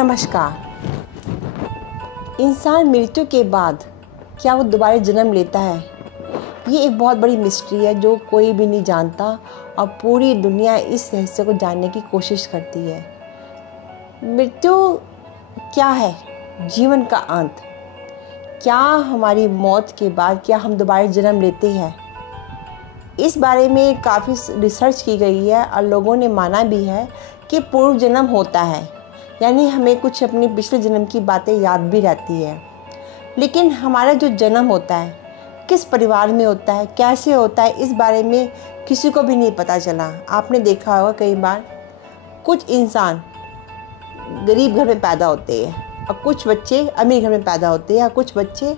नमस्कार। इंसान मृत्यु के बाद क्या वो दोबारा जन्म लेता है? ये एक बहुत बड़ी मिस्ट्री है जो कोई भी नहीं जानता और पूरी दुनिया इस रहस्य को जानने की कोशिश करती है। मृत्यु क्या है? जीवन का अंत। क्या हमारी मौत के बाद क्या हम दोबारा जन्म लेते हैं? इस बारे में काफ़ी रिसर्च की गई है और लोगों ने माना भी है कि पूर्व जन्म होता है, यानी हमें कुछ अपनी पिछले जन्म की बातें याद भी रहती है। लेकिन हमारा जो जन्म होता है किस परिवार में होता है, कैसे होता है, इस बारे में किसी को भी नहीं पता चला। आपने देखा होगा कई बार कुछ इंसान गरीब घर में पैदा होते हैं और कुछ बच्चे अमीर घर में पैदा होते हैं, या कुछ बच्चे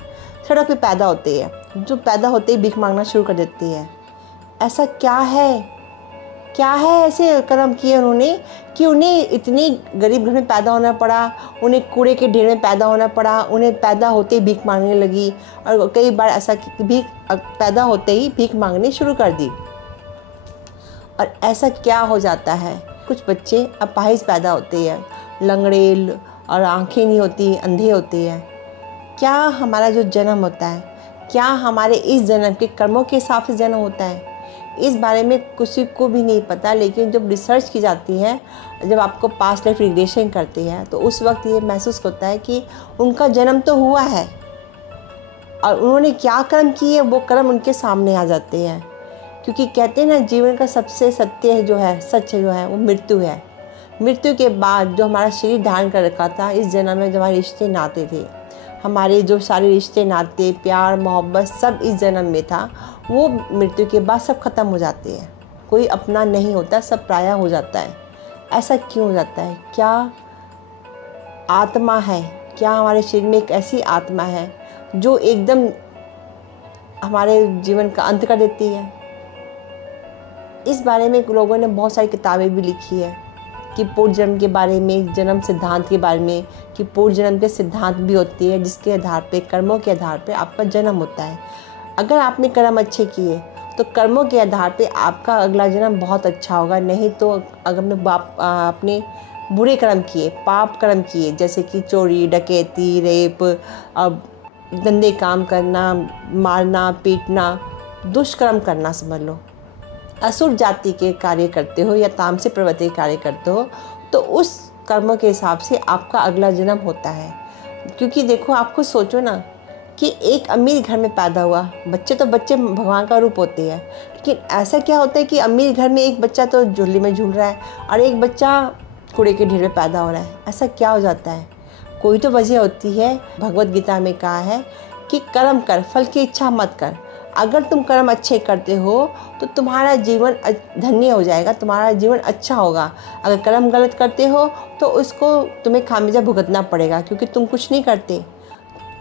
सड़क पे पैदा होते हैं जो पैदा होते ही भीख मांगना शुरू कर देते हैं। ऐसा क्या है ऐसे कर्म किए उन्होंने कि उन्हें इतनी गरीब घर में पैदा होना पड़ा, उन्हें कूड़े के ढेर में पैदा होना पड़ा, उन्हें पैदा होते ही भीख मांगने लगी और कई बार ऐसा भीख पैदा होते ही भीख मांगनी शुरू कर दी। और ऐसा क्या हो जाता है, कुछ बच्चे अपाहिज पैदा होते हैं, लंगड़े और आंखें नहीं होती, अंधे होते हैं। क्या हमारा जो जन्म होता है, क्या हमारे इस जन्म के कर्मों के हिसाब से जन्म होता है? इस बारे में किसी को भी नहीं पता। लेकिन जब रिसर्च की जाती है, जब आपको पास्ट लाइफ रिग्रेशन करते हैं, तो उस वक्त ये महसूस होता है कि उनका जन्म तो हुआ है और उन्होंने क्या कर्म किए वो कर्म उनके सामने आ जाते हैं। क्योंकि कहते हैं ना, जीवन का सबसे सत्य जो है, सच जो है, वो मृत्यु है। मृत्यु के बाद जो हमारा शरीर धारण कर रखा था, इस जन्म में जो हमारे रिश्ते नाते थे, हमारे जो सारे रिश्ते नाते, प्यार मोहब्बत सब इस जन्म में था, वो मृत्यु के बाद सब खत्म हो जाते हैं। कोई अपना नहीं होता, सब पराया हो जाता है। ऐसा क्यों हो जाता है? क्या आत्मा है, क्या हमारे शरीर में एक ऐसी आत्मा है जो एकदम हमारे जीवन का अंत कर देती है? इस बारे में लोगों ने बहुत सारी किताबें भी लिखी है कि पूर्व जन्म के बारे में, जन्म सिद्धांत के बारे में, कि पूर्व जन्म के सिद्धांत भी होती है जिसके आधार पे, कर्मों के आधार पे आपका जन्म होता है। अगर आपने कर्म अच्छे किए तो कर्मों के आधार पे आपका अगला जन्म बहुत अच्छा होगा। नहीं तो अगर आपने बुरे कर्म किए, पाप कर्म किए, जैसे कि चोरी, डकैती, रेप, गंदे काम करना, मारना, पीटना, दुष्कर्म करना, समझ लो असुर जाति के कार्य करते हो या तामसिक प्रवृत्ति के कार्य करते हो, तो उस कर्मों के हिसाब से आपका अगला जन्म होता है। क्योंकि देखो, आपको सोचो ना कि एक अमीर घर में पैदा हुआ बच्चे, तो बच्चे भगवान का रूप होते हैं। लेकिन ऐसा क्या होता है कि अमीर घर में एक बच्चा तो झूले में झूल रहा है और एक बच्चा कूड़े के ढेर में पैदा हो रहा है? ऐसा क्या हो जाता है? कोई तो वजह होती है। भगवत गीता में कहा है कि कर्म कर, फल की इच्छा मत कर। अगर तुम कर्म अच्छे करते हो तो तुम्हारा जीवन धन्य हो जाएगा, तुम्हारा जीवन अच्छा होगा। अगर कर्म गलत करते हो तो उसको तुम्हें खामियाजा भुगतना पड़ेगा, क्योंकि तुम कुछ नहीं करते।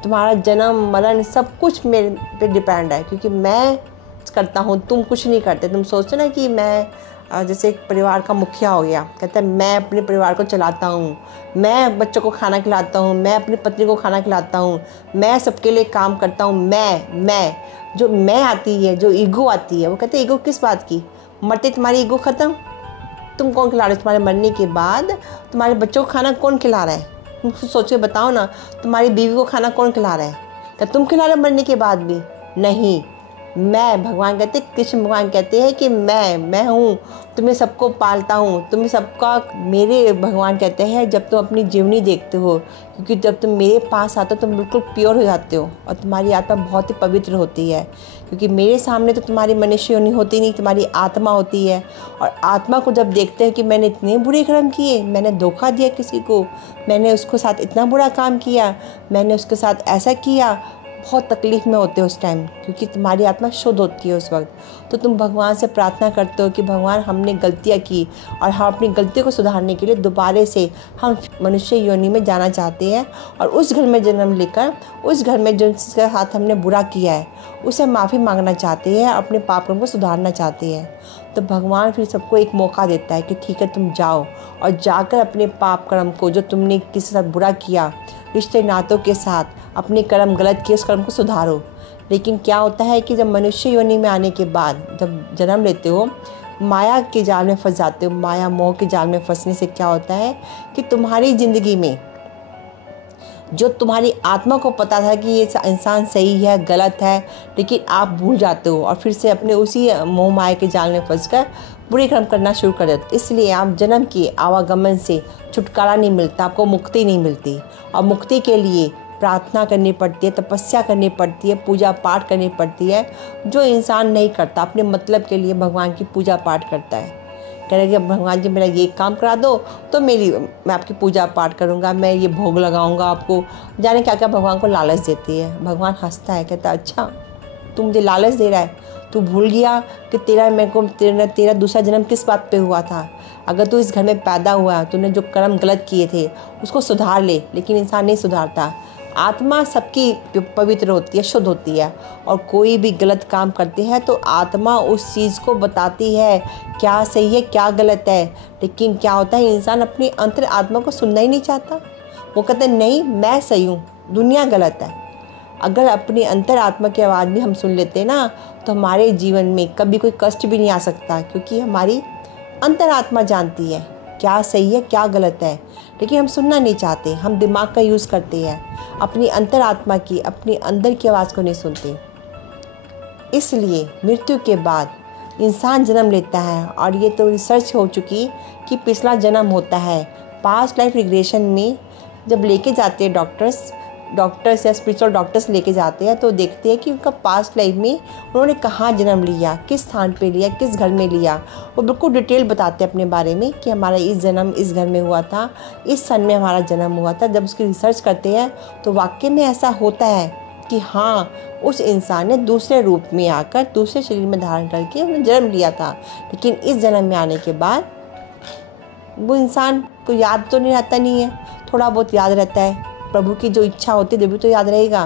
तुम्हारा जन्म मरण सब कुछ मेरे पे डिपेंड है, क्योंकि मैं करता हूँ, तुम कुछ नहीं करते। तुम सोचते ना कि मैं जैसे एक परिवार का मुखिया हो गया, कहता है मैं अपने परिवार को चलाता हूँ, मैं बच्चों को खाना खिलाता हूँ, मैं अपनी पत्नी को खाना खिलाता हूँ, मैं सबके लिए काम करता हूँ। मैं जो मैं आती है, जो ईगो आती है, वो कहते हैं ईगो किस बात की? मरते तुम्हारी ईगो ख़त्म। तुम कौन खिला रहे हो? तुम्हारे मरने के बाद तुम्हारे बच्चों को खाना कौन खिला रहा है? तुम सोच के बताओ ना, तुम्हारी बीवी को खाना कौन खिला रहा है? क्या तुम खिला रहे हो मरने के बाद भी? नहीं, मैं, भगवान कहते, कृष्ण भगवान कहते हैं कि मैं हूँ, तुम्हें सबको पालता हूँ, तुम्हें सबका। मेरे भगवान कहते हैं जब तुम अपनी जीवनी देखते हो, क्योंकि जब तुम मेरे पास आते हो तुम बिल्कुल प्योर हो जाते हो और तुम्हारी आत्मा बहुत ही पवित्र होती है। क्योंकि मेरे सामने तो तुम्हारी मनुष्य योनि होती नहीं, तुम्हारी आत्मा होती है। और आत्मा को जब देखते हैं कि मैंने इतने बुरे कर्म किए, मैंने धोखा दिया किसी को, मैंने उसके साथ इतना बुरा काम किया, मैंने उसके साथ ऐसा किया, बहुत तकलीफ़ में होते हो उस टाइम, क्योंकि तुम्हारी आत्मा शुद्ध होती है उस वक्त। तो तुम भगवान से प्रार्थना करते हो कि भगवान, हमने गलतियाँ की और हम अपनी गलतियों को सुधारने के लिए दोबारा से हम मनुष्य योनि में जाना चाहते हैं और उस घर में जन्म लेकर, उस घर में जिसके साथ हमने बुरा किया है उसे माफ़ी मांगना चाहते हैं, अपने पाप कर्म को सुधारना चाहते हैं। तो भगवान फिर सबको एक मौका देता है कि ठीक है, तुम जाओ और जाकर अपने पाप कर्म को, जो तुमने किसी के साथ बुरा किया, रिश्ते नातों के साथ अपने कर्म गलत किए, उस कर्म को सुधारो। लेकिन क्या होता है कि जब मनुष्य योनि में आने के बाद जब जन्म लेते हो, माया के जाल में फंस जाते हो। माया मोह के जाल में फंसने से क्या होता है कि तुम्हारी ज़िंदगी में जो तुम्हारी आत्मा को पता था कि ये इंसान सही है गलत है, लेकिन आप भूल जाते हो और फिर से अपने उसी मोह माया के जाल में फंसकर बुरे कर्म करना शुरू कर देते। इसलिए आप जन्म के आवागमन से छुटकारा नहीं मिलता, आपको मुक्ति नहीं मिलती। और मुक्ति के लिए प्रार्थना करनी पड़ती है, तपस्या करनी पड़ती है, पूजा पाठ करनी पड़ती है, जो इंसान नहीं करता। अपने मतलब के लिए भगवान की पूजा पाठ करता है, कह रहे कि भगवान जी मेरा ये काम करा दो तो मैं आपकी पूजा पाठ करूँगा, मैं ये भोग लगाऊँगा आपको, जाने क्या क्या भगवान को लालच देती है। भगवान हंसता है, कहता अच्छा तू मुझे लालच दे रहा है, तू भूल गया कि तेरा दूसरा जन्म किस बात पे हुआ था। अगर तू इस घर में पैदा हुआ, तूने जो कर्म गलत किए थे उसको सुधार ले। लेकिन इंसान नहीं सुधारता। आत्मा सबकी पवित्र होती है, शुद्ध होती है, और कोई भी गलत काम करते हैं तो आत्मा उस चीज़ को बताती है क्या सही है क्या गलत है। लेकिन क्या होता है, इंसान अपनी अंतर आत्मा को सुनना ही नहीं चाहता। वो कहते हैं नहीं मैं सही हूँ, दुनिया गलत है। अगर अपनी अंतर आत्मा की आवाज़ भी हम सुन लेते ना, तो हमारे जीवन में कभी कोई कष्ट भी नहीं आ सकता, क्योंकि हमारी अंतर आत्मा जानती है क्या सही है क्या गलत है। लेकिन हम सुनना नहीं चाहते, हम दिमाग का यूज़ करते हैं, अपनी अंतर आत्मा की, अपनी अंदर की आवाज़ को नहीं सुनते। इसलिए मृत्यु के बाद इंसान जन्म लेता है, और ये तो रिसर्च हो चुकी कि पिछला जन्म होता है। पास्ट लाइफ रिग्रेशन में जब लेके जाते हैं डॉक्टर्स या स्पिरिचुअल डॉक्टर्स लेके जाते हैं, तो देखते हैं कि उनका पास्ट लाइफ में उन्होंने कहाँ जन्म लिया, किस स्थान पे लिया, किस घर में लिया। वो बिल्कुल डिटेल बताते हैं अपने बारे में कि हमारा इस जन्म इस घर में हुआ था, इस सन में हमारा जन्म हुआ था। जब उसकी रिसर्च करते हैं तो वाकई में ऐसा होता है कि हाँ, उस इंसान ने दूसरे रूप में आकर दूसरे शरीर में धारण करके उन्होंने जन्म लिया था। लेकिन इस जन्म में आने के बाद वो इंसान को याद तो नहीं रहता, नहीं है, थोड़ा बहुत याद रहता है। प्रभु की जो इच्छा होती है तभी तो याद रहेगा,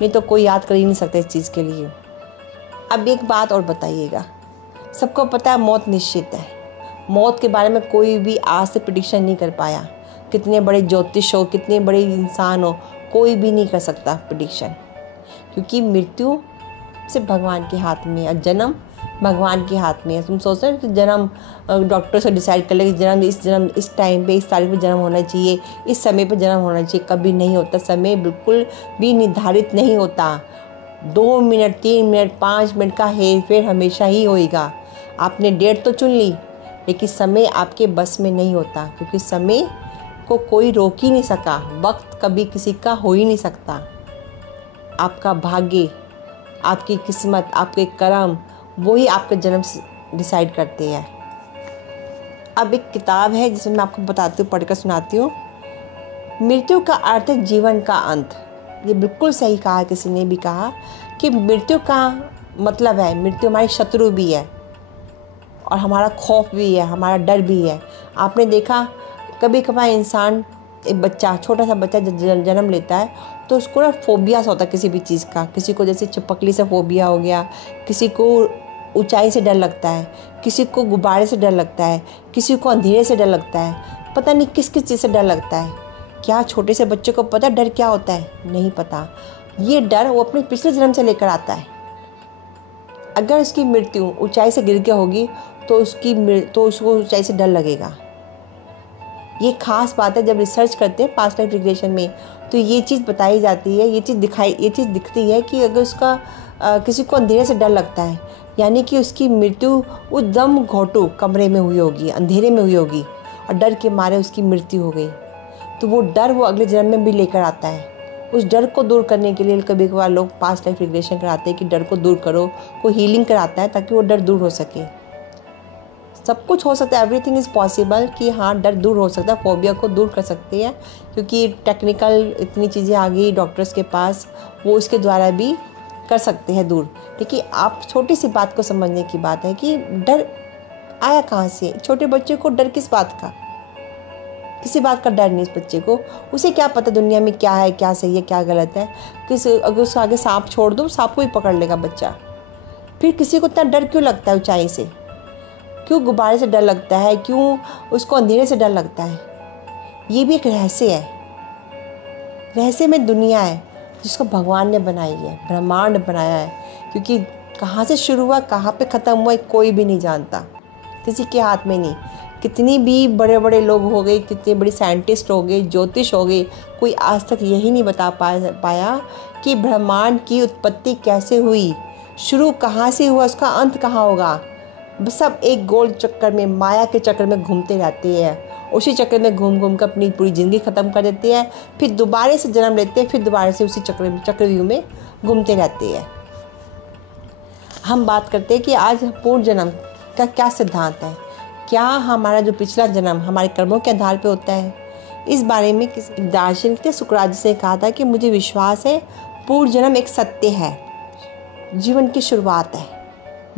नहीं तो कोई याद कर ही नहीं सकता इस चीज़ के लिए। अब एक बात और बताइएगा, सबको पता है मौत निश्चित है। मौत के बारे में कोई भी आज से प्रेडिक्शन नहीं कर पाया। कितने बड़े ज्योतिष हो, कितने बड़े इंसान हो, कोई भी नहीं कर सकता प्रेडिक्शन, क्योंकि मृत्यु सिर्फ भगवान के हाथ में है और जन्म भगवान के हाथ में है। तुम सोच रहे हो कि जन्म डॉक्टर से डिसाइड कर ले कि जन्म इस टाइम पे इस तारीख पे जन्म होना चाहिए, इस समय पे जन्म होना चाहिए, कभी नहीं होता। समय बिल्कुल भी निर्धारित नहीं होता। 2 मिनट 3 मिनट 5 मिनट का हेर फेर हमेशा ही होएगा। आपने डेट तो चुन ली, लेकिन समय आपके बस में नहीं होता, क्योंकि समय को कोई रोक ही नहीं सका। वक्त कभी किसी का हो ही नहीं सकता। आपका भाग्य, आपकी किस्मत, आपके कर्म, वही आपका जन्म डिसाइड करते हैं। अब एक किताब है जिसमें मैं आपको बताती हूँ, पढ़कर सुनाती हूँ। मृत्यु का अर्थ है जीवन का अंत। ये बिल्कुल सही कहा, किसी ने भी कहा कि मृत्यु का मतलब है, मृत्यु हमारी शत्रु भी है और हमारा खौफ भी है, हमारा डर भी है। आपने देखा कभी कभार इंसान, एक बच्चा, छोटा सा बच्चा जन्म लेता है तो उसको ना फोबिया होता है किसी भी चीज़ का। किसी को जैसे चिपकली से फोबिया हो गया, किसी को ऊंचाई से डर लगता है, किसी को गुब्बारे से डर लगता है, किसी को अंधेरे से डर लगता है। पता नहीं किस किस चीज़ से डर लगता है। क्या छोटे से बच्चे को पता डर क्या होता है? नहीं पता। ये डर वो अपने पिछले जन्म से लेकर आता है। अगर उसकी मृत्यु ऊंचाई से गिर के होगी तो उसको ऊंचाई से डर लगेगा। ये खास बात है। जब रिसर्च करते हैं पास्ट लाइफ रिग्रेशन में, तो ये चीज़ बताई जाती है, ये चीज़ दिखती है कि अगर उसका किसी को अंधेरे से डर लगता है, यानी कि उसकी मृत्यु उस दम घोटू कमरे में हुई होगी, अंधेरे में हुई होगी, और डर के मारे उसकी मृत्यु हो गई। तो वो डर वो अगले जन्म में भी लेकर आता है। उस डर को दूर करने के लिए कभी कभार लोग पास्ट लाइफ रिग्रेशन कराते हैं कि डर को दूर करो, कोई हीलिंग कराता है ताकि वो डर दूर हो सके। सब कुछ हो सकता है, एवरीथिंग इज़ पॉसिबल कि हाँ डर दूर हो सकता है, फोबिया को दूर कर सकते हैं, क्योंकि टेक्निकल इतनी चीज़ें आ गई डॉक्टर्स के पास, वो इसके द्वारा भी कर सकते हैं दूर। लेकिन आप छोटी सी बात को समझने की बात है कि डर आया कहाँ से। छोटे बच्चे को डर किस बात का? किसी बात का डर नहीं इस बच्चे को। उसे क्या पता दुनिया में क्या है, क्या सही है, क्या गलत है। अगर उसके आगे सांप छोड़ दो, सांप को ही पकड़ लेगा बच्चा। फिर किसी को इतना डर क्यों लगता है ऊंचाई से? क्यों गुब्बारे से डर लगता है? क्यों उसको अंधेरे से डर लगता है? ये भी एक रहस्य है। रहस्य में दुनिया है जिसको भगवान ने बनाई है, ब्रह्मांड बनाया है। क्योंकि कहाँ से शुरू हुआ, कहाँ पे ख़त्म हुआ, कोई भी नहीं जानता, किसी के हाथ में नहीं। कितनी भी बड़े बड़े लोग हो गए, कितने बड़े साइंटिस्ट हो गए, ज्योतिष हो गए, कोई आज तक यही नहीं बता पाया कि ब्रह्मांड की उत्पत्ति कैसे हुई, शुरू कहाँ से हुआ, उसका अंत कहाँ होगा। बस सब एक गोल चक्कर में, माया के चक्कर में घूमते रहते हैं। उसी चक्कर में घूम घूम कर अपनी पूरी ज़िंदगी ख़त्म कर देते हैं, फिर दोबारा से जन्म लेते हैं, फिर दोबारा से उसी चक्रव्यूह में घूमते रहते हैं। हम बात करते हैं कि आज पूर्व जन्म का क्या सिद्धांत है। क्या हमारा जो पिछला जन्म हमारे कर्मों के आधार पर होता है? इस बारे में किसी दार्शनिक ने शुक्राचार्य से कहा था कि मुझे विश्वास है पूर्व जन्म एक सत्य है, जीवन की शुरुआत है।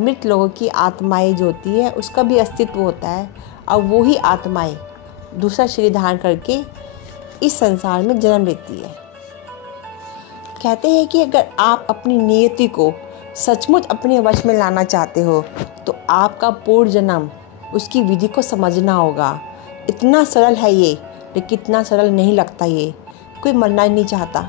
मृत लोगों की आत्माएं जो होती है उसका भी अस्तित्व होता है, और वही आत्माएं दूसरा शरीर धारण करके इस संसार में जन्म लेती है। कहते हैं कि अगर आप अपनी नियति को सचमुच अपने वश में लाना चाहते हो तो आपका पूर्व जन्म उसकी विधि को समझना होगा। इतना सरल है ये, लेकिन इतना सरल नहीं लगता। ये कोई मरना ही नहीं चाहता।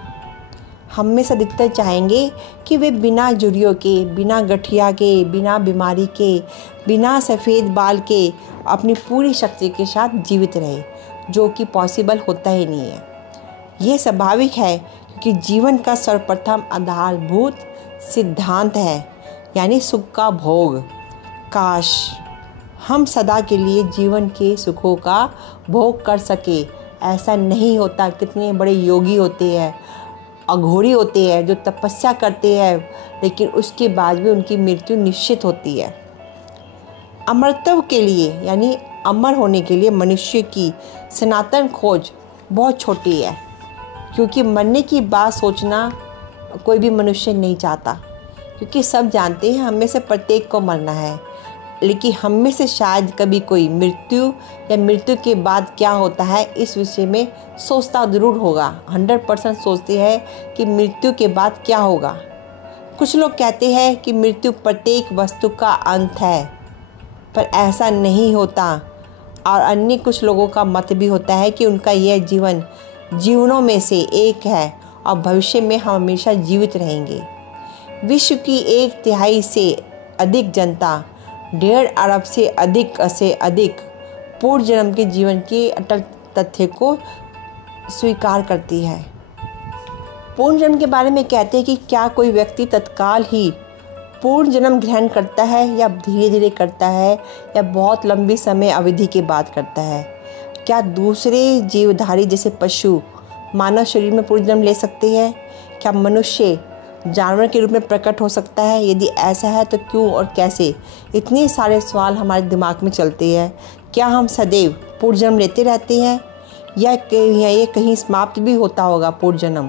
हम में से अधिकतर चाहेंगे कि वे बिना जुड़ियों के, बिना गठिया के, बिना बीमारी के, बिना सफ़ेद बाल के अपनी पूरी शक्ति के साथ जीवित रहे, जो कि पॉसिबल होता ही नहीं है। ये स्वाभाविक है क्योंकि जीवन का सर्वप्रथम आधारभूत सिद्धांत है, यानी सुख का भोग। काश हम सदा के लिए जीवन के सुखों का भोग कर सके। ऐसा नहीं होता। कितने बड़े योगी होते हैं, अघोरी होते हैं, जो तपस्या करते हैं, लेकिन उसके बाद भी उनकी मृत्यु निश्चित होती है। अमरत्व के लिए, यानी अमर होने के लिए मनुष्य की सनातन खोज बहुत छोटी है, क्योंकि मरने की बात सोचना कोई भी मनुष्य नहीं चाहता, क्योंकि सब जानते हैं हम में से प्रत्येक को मरना है। लेकिन हम में से शायद कभी कोई मृत्यु या मृत्यु के बाद क्या होता है इस विषय में सोचता ज़रूर होगा। 100% सोचते हैं कि मृत्यु के बाद क्या होगा। कुछ लोग कहते हैं कि मृत्यु प्रत्येक वस्तु का अंत है, पर ऐसा नहीं होता। और अन्य कुछ लोगों का मत भी होता है कि उनका यह जीवन जीवनों में से एक है और भविष्य में हम हमेशा जीवित रहेंगे। विश्व की 1/3 से अधिक जनता 1.5 अरब से अधिक पूर्व जन्म के जीवन के अटल तथ्य को स्वीकार करती है। पूर्व जन्म के बारे में कहते हैं कि क्या कोई व्यक्ति तत्काल ही पूर्व जन्म ग्रहण करता है, या धीरे धीरे करता है, या बहुत लंबी समय अवधि के बाद करता है? क्या दूसरे जीवधारी जैसे पशु मानव शरीर में पूर्व जन्म ले सकते हैं? क्या मनुष्य जानवर के रूप में प्रकट हो सकता है? यदि ऐसा है तो क्यों और कैसे? इतने सारे सवाल हमारे दिमाग में चलते हैं। क्या हम सदैव पूर्व जन्म लेते रहते हैं, या ये कहीं समाप्त भी होता होगा पूर्व जन्म?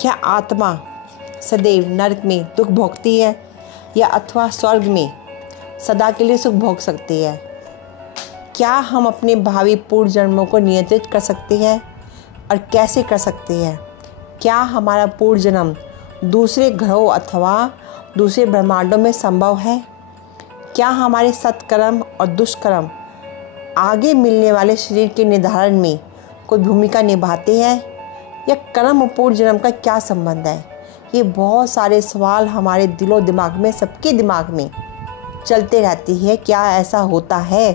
क्या आत्मा सदैव नरक में दुख भोगती है, या अथवा स्वर्ग में सदा के लिए सुख भोग सकती है? क्या हम अपने भावी पूर्व जन्मों को नियंत्रित कर सकते हैं, और कैसे कर सकते हैं? क्या हमारा पूर्व जन्म दूसरे ग्रहों अथवा दूसरे ब्रह्मांडों में संभव है? क्या हमारे सत्कर्म और दुष्कर्म आगे मिलने वाले शरीर के निर्धारण में कोई भूमिका निभाते हैं, या कर्म और पूर्व जन्म का क्या संबंध है? ये बहुत सारे सवाल हमारे दिलो दिमाग में, सबके दिमाग में चलते रहती है। क्या ऐसा होता है?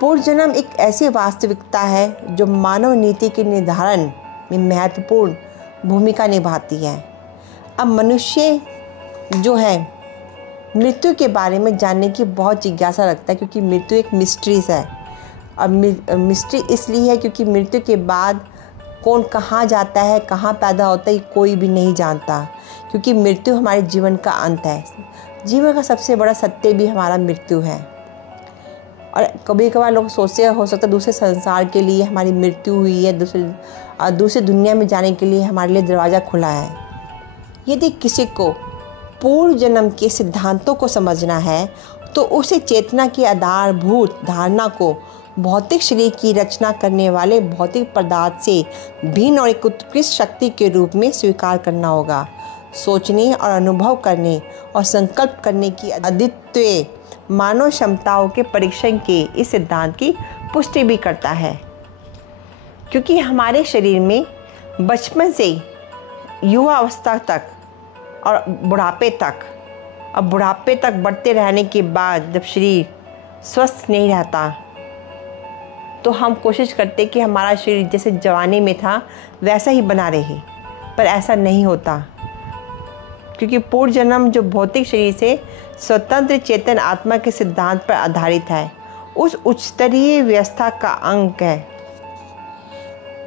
पूर्व जन्म एक ऐसी वास्तविकता है जो मानव नीति के निर्धारण में महत्वपूर्ण भूमिका निभाती है। अब मनुष्य जो है मृत्यु के बारे में जानने की बहुत जिज्ञासा रखता है, क्योंकि मृत्यु एक मिस्ट्रीज है। और मिस्ट्री इसलिए है क्योंकि मृत्यु के बाद कौन कहाँ जाता है, कहाँ पैदा होता है, कोई भी नहीं जानता, क्योंकि मृत्यु हमारे जीवन का अंत है। जीवन का सबसे बड़ा सत्य भी हमारा मृत्यु है। और कभी कभार लोग सोचते हैं हो सकता है दूसरे संसार के लिए हमारी मृत्यु हुई है, दूसरी दुनिया में जाने के लिए हमारे लिए दरवाज़ा खुला है। यदि किसी को पूर्व जन्म के सिद्धांतों को समझना है तो उसे चेतना की आधारभूत धारणा को भौतिक शरीर की रचना करने वाले भौतिक पदार्थ से भिन्न और एक उत्कृष्ट शक्ति के रूप में स्वीकार करना होगा। सोचने और अनुभव करने और संकल्प करने की अद्वितीय मानव क्षमताओं के परीक्षण के इस सिद्धांत की पुष्टि भी करता है, क्योंकि हमारे शरीर में बचपन से युवा अवस्था तक और बुढ़ापे तक और बुढ़ापे तक बढ़ते रहने के बाद जब शरीर स्वस्थ नहीं रहता तो हम कोशिश करते कि हमारा शरीर जैसे जवानी में था वैसा ही बना रहे, पर ऐसा नहीं होता, क्योंकि पूर्व जन्म जो भौतिक शरीर से स्वतंत्र चेतन आत्मा के सिद्धांत पर आधारित है, उस उच्चतरीय व्यवस्था का अंग है।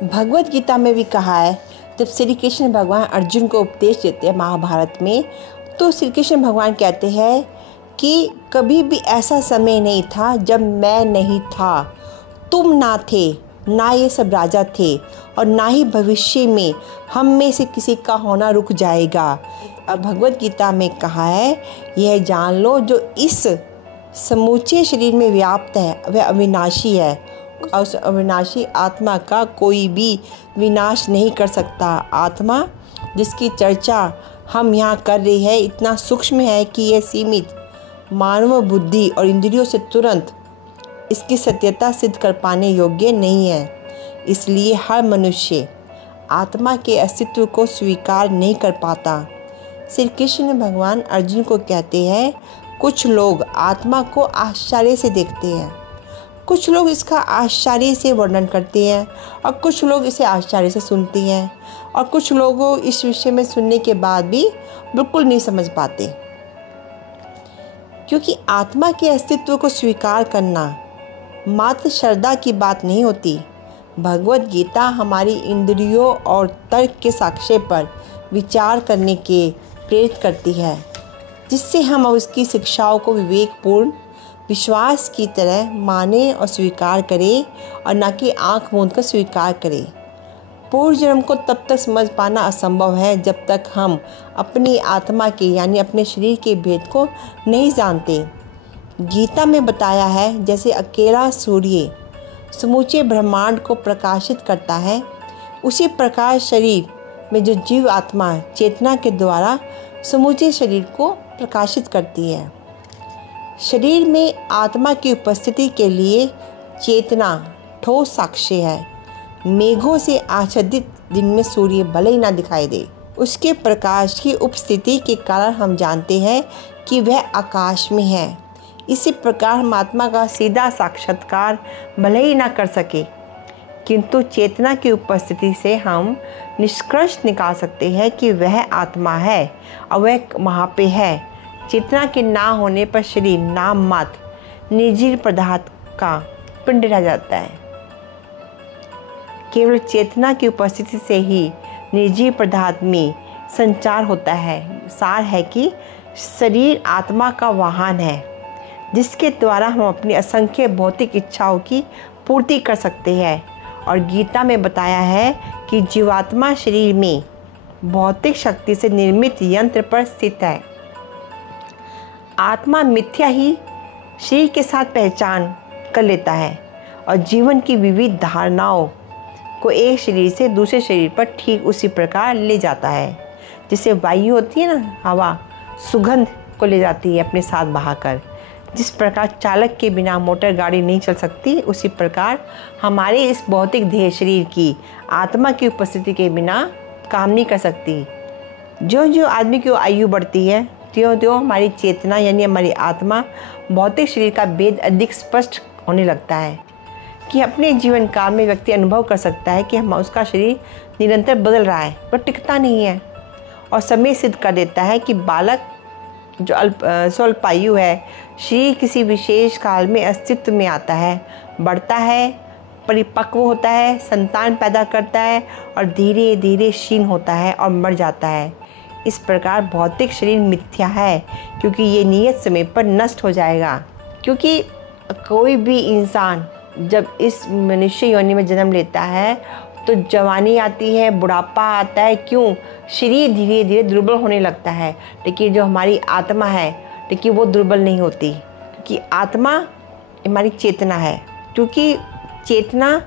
भगवत गीता में भी कहा है, जब श्री कृष्ण भगवान अर्जुन को उपदेश देते हैं महाभारत में, तो श्री कृष्ण भगवान कहते हैं कि कभी भी ऐसा समय नहीं था जब मैं नहीं था, तुम ना थे, ना ये सब राजा थे, और ना ही भविष्य में हम में से किसी का होना रुक जाएगा। अब भगवत गीता में कहा है, यह जान लो जो इस समूचे शरीर में व्याप्त है वह अविनाशी है, और उस अविनाशी आत्मा का कोई भी विनाश नहीं कर सकता। आत्मा जिसकी चर्चा हम यहाँ कर रहे हैं इतना सूक्ष्म है कि यह सीमित मानव बुद्धि और इंद्रियों से तुरंत इसकी सत्यता सिद्ध कर पाने योग्य नहीं है। इसलिए हर मनुष्य आत्मा के अस्तित्व को स्वीकार नहीं कर पाता। श्री कृष्ण भगवान अर्जुन को कहते हैं, कुछ लोग आत्मा को आश्चर्य से देखते हैं, कुछ लोग इसका आश्चर्य से वर्णन करते हैं, और कुछ लोग इसे आश्चर्य से सुनते हैं, और कुछ लोगों इस विषय में सुनने के बाद भी बिल्कुल नहीं समझ पाते, क्योंकि आत्मा के अस्तित्व को स्वीकार करना मात्र श्रद्धा की बात नहीं होती। भगवत गीता हमारी इंद्रियों और तर्क के साक्ष्य पर विचार करने के प्रेरित करती है, जिससे हम उसकी शिक्षाओं को विवेकपूर्ण विश्वास की तरह माने और स्वीकार करें, और न कि आँख मूंद कर स्वीकार करें। पूर्व जन्म को तब तक समझ पाना असंभव है जब तक हम अपनी आत्मा के यानी अपने शरीर के भेद को नहीं जानते। गीता में बताया है, जैसे अकेला सूर्य समूचे ब्रह्मांड को प्रकाशित करता है, उसी प्रकार शरीर में जो जीव आत्मा चेतना के द्वारा समूचे शरीर को प्रकाशित करती है। शरीर में आत्मा की उपस्थिति के लिए चेतना ठोस साक्ष्य है। मेघों से आच्छादित दिन में सूर्य भले ही ना दिखाई दे, उसके प्रकाश की उपस्थिति के कारण हम जानते हैं कि वह आकाश में है। इसी प्रकार हम आत्मा का सीधा साक्षात्कार भले ही ना कर सके, किंतु चेतना की उपस्थिति से हम निष्कर्ष निकाल सकते हैं कि वह आत्मा है और वह वहाँ पे है। चेतना के ना होने पर शरीर नाम मात्र निर्जीव पदार्थ का पिंड रह जाता है। केवल चेतना की उपस्थिति से ही निर्जीव पदार्थ में संचार होता है। सार है कि शरीर आत्मा का वाहन है, जिसके द्वारा हम अपनी असंख्य भौतिक इच्छाओं की पूर्ति कर सकते हैं। और गीता में बताया है कि जीवात्मा शरीर में भौतिक शक्ति से निर्मित यंत्र पर स्थित है। आत्मा मिथ्या ही शरीर के साथ पहचान कर लेता है और जीवन की विविध धारणाओं को एक शरीर से दूसरे शरीर पर ठीक उसी प्रकार ले जाता है। जैसे वायु होती है ना, हवा सुगंध को ले जाती है अपने साथ बहाकर। जिस प्रकार चालक के बिना मोटर गाड़ी नहीं चल सकती, उसी प्रकार हमारे इस भौतिक देह शरीर की आत्मा की उपस्थिति के बिना काम नहीं कर सकती। जो जो आदमी की आयु बढ़ती है, त्यों त्यों हमारी चेतना यानी हमारी आत्मा भौतिक शरीर का भेद अधिक स्पष्ट होने लगता है कि अपने जीवन काल में व्यक्ति अनुभव कर सकता है कि हम उसका शरीर निरंतर बदल रहा है, पर टिकता नहीं है। और समय सिद्ध कर देता है कि बालक जो स्वल्पायु है, शरीर किसी विशेष काल में अस्तित्व में आता है, बढ़ता है, परिपक्व होता है, संतान पैदा करता है और धीरे धीरे क्षीण होता है और मर जाता है। इस प्रकार भौतिक शरीर मिथ्या है, क्योंकि ये नियत समय पर नष्ट हो जाएगा। क्योंकि कोई भी इंसान जब इस मनुष्य योनि में जन्म लेता है तो जवानी आती है, बुढ़ापा आता है। क्यों? शरीर धीरे धीरे दुर्बल होने लगता है, लेकिन जो हमारी आत्मा है लेकिन वो दुर्बल नहीं होती, क्योंकि आत्मा हमारी चेतना है। क्योंकि चेतना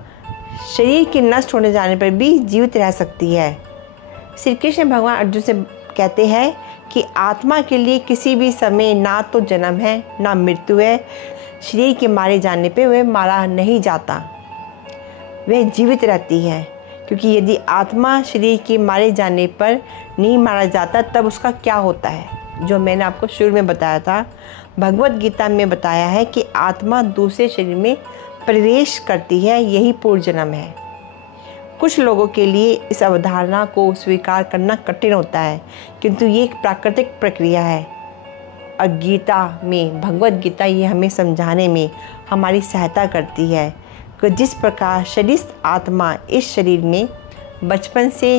शरीर के नष्ट होने जाने पर भी जीवित रह सकती है। श्री कृष्ण भगवान अर्जुन से कहते हैं कि आत्मा के लिए किसी भी समय ना तो जन्म है ना मृत्यु है। शरीर के मारे जाने पे वह मारा नहीं जाता, वह जीवित रहती है। क्योंकि यदि आत्मा शरीर के मारे जाने पर नहीं मारा जाता, तब उसका क्या होता है? जो मैंने आपको शुरू में बताया था, भगवत गीता में बताया है कि आत्मा दूसरे शरीर में प्रवेश करती है, यही पूर्वजन्म है। कुछ लोगों के लिए इस अवधारणा को स्वीकार करना कठिन होता है, किंतु ये एक प्राकृतिक प्रक्रिया है और गीता में, भगवत गीता ये हमें समझाने में हमारी सहायता करती है कि जिस प्रकार शरीर आत्मा इस शरीर में बचपन से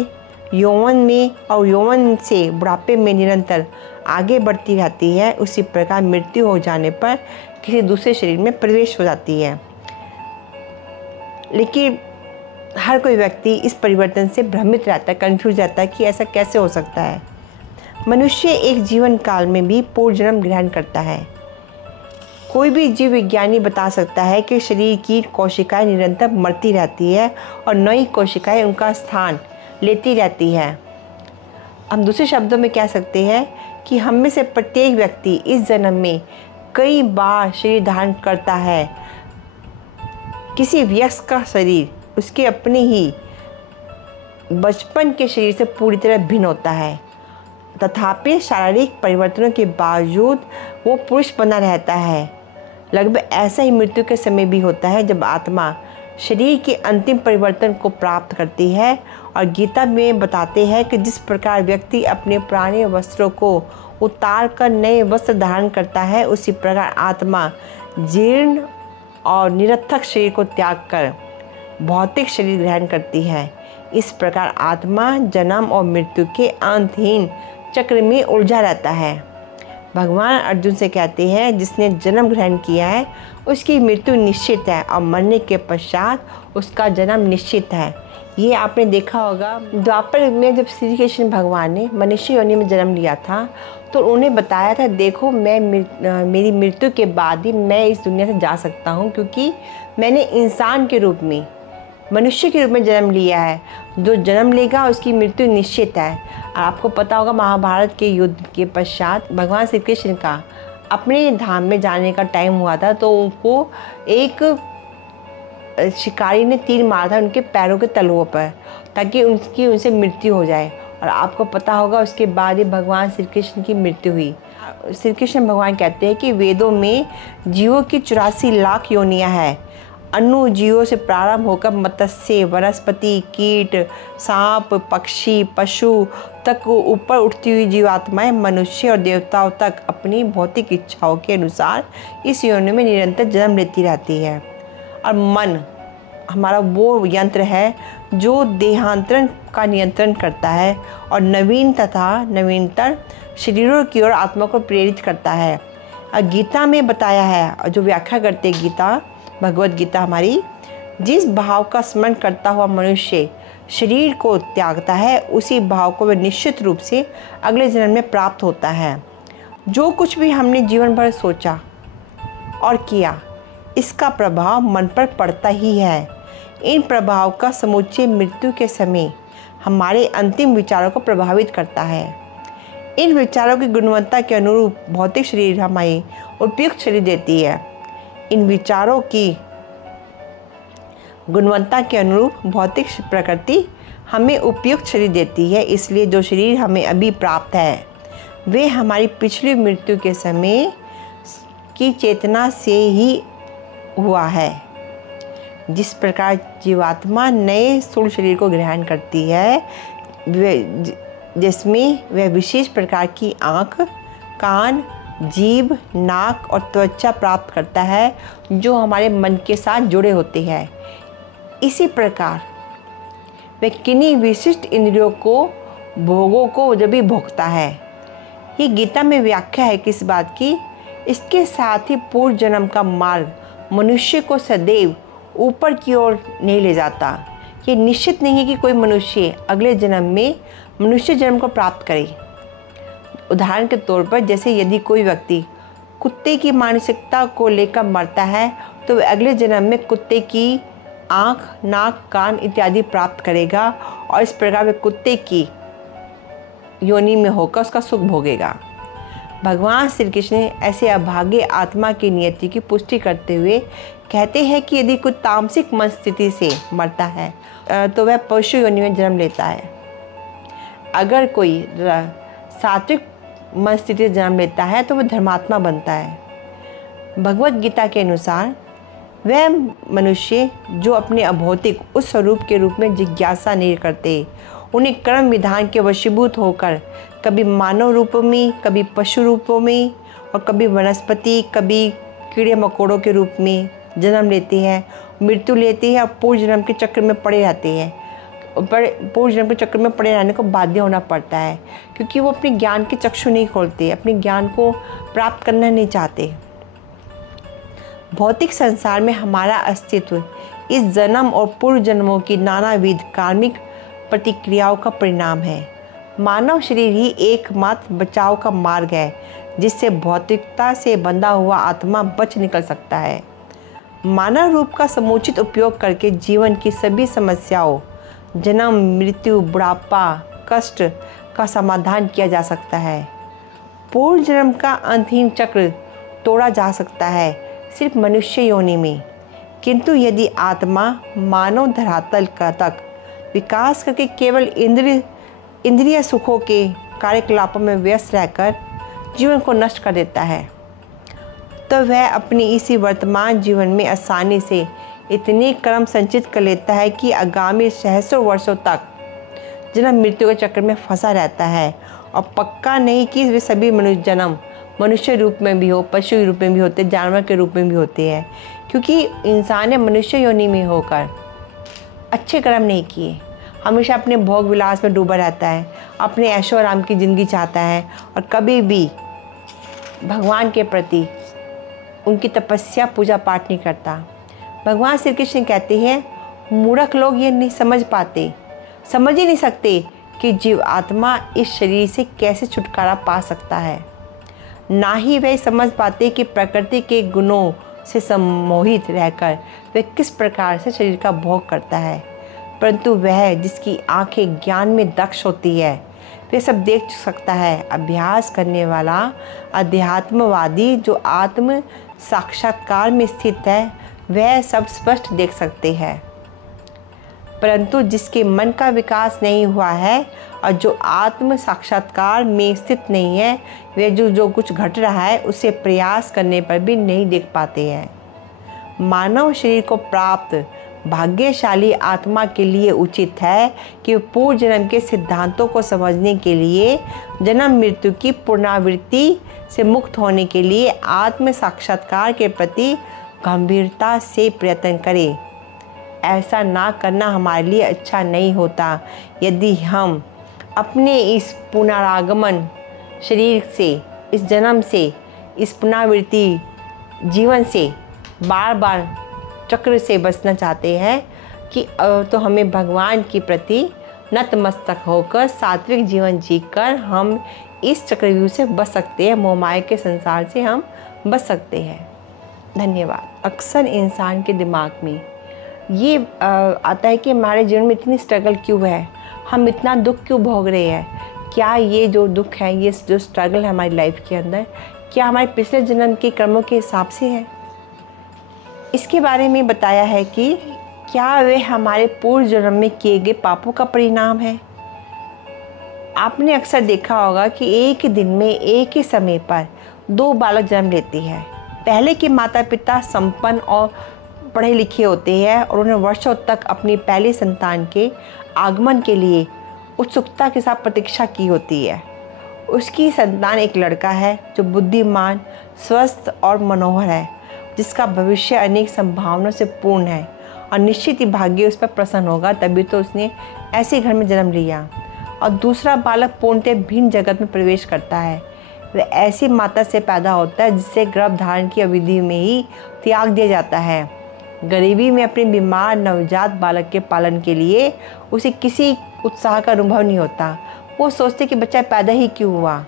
यौवन में और यौवन से बुढ़ापे में निरंतर आगे बढ़ती रहती है, उसी प्रकार मृत्यु हो जाने पर किसी दूसरे शरीर में प्रवेश हो जाती है। लेकिन हर कोई व्यक्ति इस परिवर्तन से भ्रमित रहता है, कंफ्यूज रहता है कि ऐसा कैसे हो सकता है। मनुष्य एक जीवन काल में भी पूर्वजन्म ग्रहण करता है। कोई भी जीव विज्ञानी बता सकता है कि शरीर की कोशिकाएं निरंतर मरती रहती है और नई कोशिकाएं उनका स्थान लेती रहती है। हम दूसरे शब्दों में कह सकते हैं कि हम में से प्रत्येक व्यक्ति इस जन्म में कई बार शरीर धारण करता है। किसी वयस्क का शरीर उसके अपने ही बचपन के शरीर से पूरी तरह भिन्न होता है, तथापि शारीरिक परिवर्तनों के बावजूद वो पुरुष बना रहता है। लगभग ऐसा ही मृत्यु के समय भी होता है, जब आत्मा शरीर के अंतिम परिवर्तन को प्राप्त करती है। और गीता में बताते हैं कि जिस प्रकार व्यक्ति अपने पुराने वस्त्रों को उतार कर नए वस्त्र धारण करता है, उसी प्रकार आत्मा जीर्ण और निरर्थक शरीर को त्याग कर भौतिक शरीर ग्रहण करती है। इस प्रकार आत्मा जन्म और मृत्यु के अंतहीन चक्र में उलझा रहता है। भगवान अर्जुन से कहते हैं, जिसने जन्म ग्रहण किया है उसकी मृत्यु निश्चित है और मरने के पश्चात उसका जन्म निश्चित है। ये आपने देखा होगा, द्वापर में जब श्री कृष्ण भगवान ने मनुष्य योनि में जन्म लिया था तो उन्हें बताया था, देखो मैं मेरी मृत्यु के बाद ही मैं इस दुनिया से जा सकता हूँ, क्योंकि मैंने इंसान के रूप में, मनुष्य के रूप में जन्म लिया है। जो जन्म लेगा उसकी मृत्यु निश्चित है। और आपको पता होगा, महाभारत के युद्ध के पश्चात भगवान श्री कृष्ण का अपने धाम में जाने का टाइम हुआ था, तो उनको एक शिकारी ने तीर मारा था उनके पैरों के तलुओं पर, ताकि उनसे मृत्यु हो जाए। और आपको पता होगा उसके बाद ही भगवान श्री कृष्ण की मृत्यु हुई। श्री कृष्ण भगवान कहते हैं कि वेदों में जीवों की 84 लाख योनियाँ हैं। अनु जीवों से प्रारंभ होकर मत्स्य, वनस्पति, कीट, सांप, पक्षी, पशु तक ऊपर उठती हुई जीवात्माएं मनुष्य और देवताओं तक अपनी भौतिक इच्छाओं के अनुसार इस योनि में निरंतर जन्म लेती रहती है। और मन हमारा वो यंत्र है जो देहांतरण का नियंत्रण करता है और नवीन तथा नवीनतर शरीरों की ओर आत्मा को प्रेरित करता है। और गीता में बताया है, और जो व्याख्या करते गीता, भगवत गीता हमारी, जिस भाव का स्मरण करता हुआ मनुष्य शरीर को त्यागता है, उसी भाव को वह निश्चित रूप से अगले जन्म में प्राप्त होता है। जो कुछ भी हमने जीवन भर सोचा और किया, इसका प्रभाव मन पर पड़ता ही है। इन प्रभाव का समुच्चय मृत्यु के समय हमारे अंतिम विचारों को प्रभावित करता है। इन विचारों की गुणवत्ता के अनुरूप भौतिक शरीर हमें उपयुक्त शरीर देती है। इन विचारों की गुणवत्ता के अनुरूप भौतिक प्रकृति हमें उपयुक्त शरीर देती है। इसलिए जो शरीर हमें अभी प्राप्त है वे हमारी पिछली मृत्यु के समय की चेतना से ही हुआ है। जिस प्रकार जीवात्मा नए स्थूल शरीर को ग्रहण करती है, जिसमें वह विशेष प्रकार की आँख, कान, जीभ, नाक और त्वचा प्राप्त करता है, जो हमारे मन के साथ जुड़े होते हैं, इसी प्रकार वह किन्हीं विशिष्ट इंद्रियों को, भोगों को जब भी भोगता है। ये गीता में व्याख्या है किस बात की? इसके साथ ही पूर्व जन्म का मार्ग मनुष्य को सदैव ऊपर की ओर नहीं ले जाता। ये निश्चित नहीं है कि कोई मनुष्य अगले जन्म में मनुष्य जन्म को प्राप्त करे। उदाहरण के तौर पर, जैसे यदि कोई व्यक्ति कुत्ते की मानसिकता को लेकर मरता है, तो वह अगले जन्म में कुत्ते की आँख, नाक, कान इत्यादि प्राप्त करेगा और इस प्रकार वह कुत्ते की योनि में होकर उसका सुख भोगेगा। भगवान श्री कृष्ण ऐसे अभागे आत्मा की नियति की पुष्टि करते हुए कहते हैं कि यदि कोई तामसिक मन स्थिति से मरता है तो वह पशु योनि में जन्म लेता है। अगर कोई सात्विक मन स्थिति से जन्म लेता है तो वह धर्मात्मा बनता है। भगवत गीता के अनुसार वह मनुष्य जो अपने अभौतिक उस स्वरूप के रूप में जिज्ञासा नहीं करते, उन्हें कर्म विधान के वशीभूत होकर कभी मानव रूपों में, कभी पशु रूपों में और कभी वनस्पति, कभी कीड़े मकोड़ों के रूप में जन्म लेती है, मृत्यु लेती है और पूर्व जन्म के चक्र में पड़े रहते हैं। पूर्व जन्म के चक्र में पड़े रहने को बाध्य होना पड़ता है, क्योंकि वो अपने ज्ञान के चक्षु नहीं खोलते, अपने ज्ञान को प्राप्त करना नहीं चाहते। भौतिक संसार में हमारा अस्तित्व इस जन्म और पूर्व जन्मों की नानाविध कार्मिक प्रतिक्रियाओं का परिणाम है। मानव शरीर ही एकमात्र बचाव का मार्ग है जिससे भौतिकता से बंधा हुआ आत्मा बच निकल सकता है। मानव रूप का समुचित उपयोग करके जीवन की सभी समस्याओं, जन्म, मृत्यु, बुढ़ापा, कष्ट का समाधान किया जा सकता है। पूर्व जन्म का अंतहीन चक्र तोड़ा जा सकता है सिर्फ मनुष्य योनि में, किंतु यदि आत्मा मानव धरातल का तक विकास करके केवल इंद्रिय सुखों के कार्यकलापों में व्यस्त रहकर जीवन को नष्ट कर देता है, तो वह अपनी इसी वर्तमान जीवन में आसानी से इतने कर्म संचित कर लेता है कि आगामी सहस्रों वर्षों तक जन्म मृत्यु के चक्र में फंसा रहता है। और पक्का नहीं कि वे सभी जन्म मनुष्य रूप में भी हो, पशु रूप में भी होते, जानवर के रूप में भी होते हैं, क्योंकि इंसान ने मनुष्य योनि में होकर अच्छे कर्म नहीं किए, हमेशा अपने भोग विलास में डूबा रहता है, अपने ऐशो आराम की ज़िंदगी चाहता है और कभी भी भगवान के प्रति उनकी तपस्या पूजा पाठ नहीं करता। भगवान श्री कृष्ण कहते हैं, मूर्ख लोग ये नहीं समझ ही नहीं सकते कि जीव आत्मा इस शरीर से कैसे छुटकारा पा सकता है। ना ही वे समझ पाते कि प्रकृति के गुणों से सम्मोहित रहकर वह किस प्रकार से शरीर का भोग करता है, परंतु वह जिसकी आंखें ज्ञान में दक्ष होती है वह सब देख सकता है। अभ्यास करने वाला अध्यात्मवादी जो आत्म साक्षात्कार में स्थित है वह सब स्पष्ट देख सकते हैं, परंतु जिसके मन का विकास नहीं हुआ है और जो आत्म साक्षात्कार में स्थित नहीं है वे जो कुछ घट रहा है उसे प्रयास करने पर भी नहीं देख पाते हैं। मानव शरीर को प्राप्त भाग्यशाली आत्मा के लिए उचित है कि पूर्व जन्म के सिद्धांतों को समझने के लिए, जन्म मृत्यु की पुनरावृत्ति से मुक्त होने के लिए आत्म साक्षात्कार के प्रति गंभीरता से प्रयत्न करें। ऐसा ना करना हमारे लिए अच्छा नहीं होता। यदि हम अपने इस पुनरागमन शरीर से, इस जन्म से, इस पुनरावृत्ति जीवन से बार बार चक्र से बचना चाहते हैं कि तो हमें भगवान के प्रति नतमस्तक होकर सात्विक जीवन जीकर हम इस चक्रव्यूह से बच सकते हैं, मोहमाया के संसार से हम बच सकते हैं। धन्यवाद। अक्सर इंसान के दिमाग में ये आता है कि हमारे जीवन में इतनी स्ट्रगल क्यों है, हम इतना दुख क्यों भोग रहे हैं, क्या ये जो दुख है, ये जो स्ट्रगल है हमारी लाइफ के अंदर, क्या हमारे पिछले जन्म के कर्मों के हिसाब से है। इसके बारे में बताया है कि क्या वे हमारे पूर्व जन्म में किए गए पापों का परिणाम है। आपने अक्सर देखा होगा कि एक ही दिन में एक ही समय पर दो बालक जन्म लेते हैं। पहले के माता पिता संपन्न और पढ़े लिखे होते हैं और उन्हें वर्षों तक अपनी पहली संतान के आगमन के लिए उत्सुकता के साथ प्रतीक्षा की होती है। उसकी संतान एक लड़का है जो बुद्धिमान, स्वस्थ और मनोहर है, जिसका भविष्य अनेक संभावनाओं से पूर्ण है और निश्चित ही भाग्य उस पर प्रसन्न होगा, तभी तो उसने ऐसे घर में जन्म लिया। और दूसरा बालक पूर्णतः भिन्न जगत में प्रवेश करता है। वह ऐसी माता से पैदा होता है जिसे गर्भधारण की अवधि में ही त्याग दिया जाता है। गरीबी में अपने बीमार नवजात बालक के पालन के लिए उसे किसी उत्साह का अनुभव नहीं होता। वो सोचते कि बच्चा पैदा ही क्यों हुआ।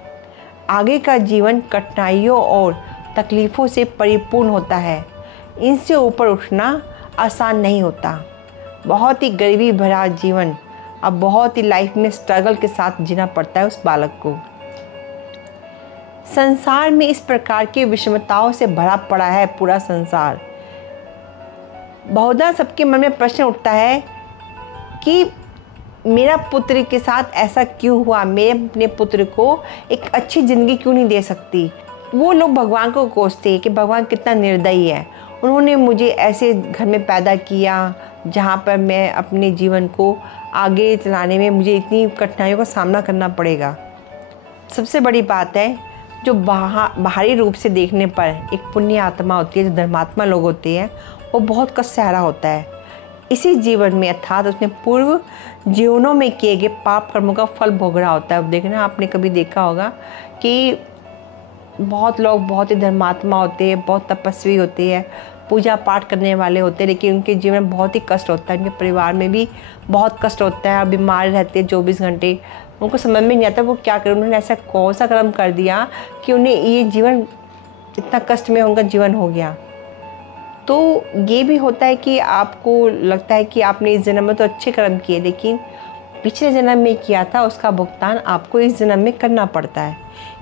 आगे का जीवन कठिनाइयों और तकलीफ़ों से परिपूर्ण होता है। इनसे ऊपर उठना आसान नहीं होता। बहुत ही गरीबी भरा जीवन, अब बहुत ही लाइफ में स्ट्रगल के साथ जीना पड़ता है उस बालक को। संसार में इस प्रकार की विषमताओं से भरा पड़ा है पूरा संसार। बहुधा सबके मन में प्रश्न उठता है कि मेरा पुत्र के साथ ऐसा क्यों हुआ, मैं अपने पुत्र को एक अच्छी ज़िंदगी क्यों नहीं दे सकती। वो लोग भगवान को कोसते हैं कि भगवान कितना निर्दयी है, उन्होंने मुझे ऐसे घर में पैदा किया जहाँ पर मैं अपने जीवन को आगे चलाने में मुझे इतनी कठिनाइयों का सामना करना पड़ेगा। सबसे बड़ी बात है, जो बाहरी रूप से देखने पर एक पुण्य आत्मा होती है, जो धर्मात्मा लोग होते हैं, वो बहुत कष्ट सहरा होता है इसी जीवन में, अर्थात उसने पूर्व जीवनों में किए गए पाप कर्मों का फल भोग रहा होता है। अब देखना, आपने कभी देखा होगा कि बहुत लोग बहुत ही धर्मात्मा होते हैं, बहुत तपस्वी होते हैं, पूजा पाठ करने वाले होते हैं, लेकिन उनके जीवन में बहुत ही कष्ट होता है, उनके परिवार में भी बहुत कष्ट होता है, बीमार रहते हैं 24 घंटे। उनको समझ में नहीं आता वो क्या करें, उन्होंने ऐसा कौन सा कर्म कर दिया कि उन्हें ये जीवन इतना कष्ट में उनका जीवन हो गया। तो ये भी होता है कि आपको लगता है कि आपने इस जन्म में तो अच्छे कर्म किए, लेकिन पिछले जन्म में किया था उसका भुगतान आपको इस जन्म में करना पड़ता है।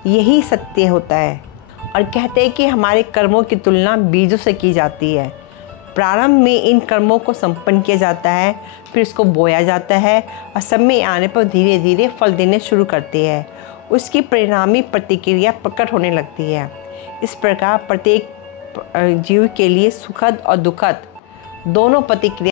यही सत्य होता है। और कहते हैं कि हमारे कर्मों की तुलना बीजों से की जाती है। प्रारंभ में इन कर्मों को संपन्न किया जाता है, फिर इसको बोया जाता है और समय आने पर धीरे धीरे फल देने शुरू करते हैं। उसकी परिणामी प्रतिक्रिया प्रकट होने लगती है। इस प्रकार प्रत्येक जीव के लिए सुखद और दुखद दोनों प्रतिक्रिया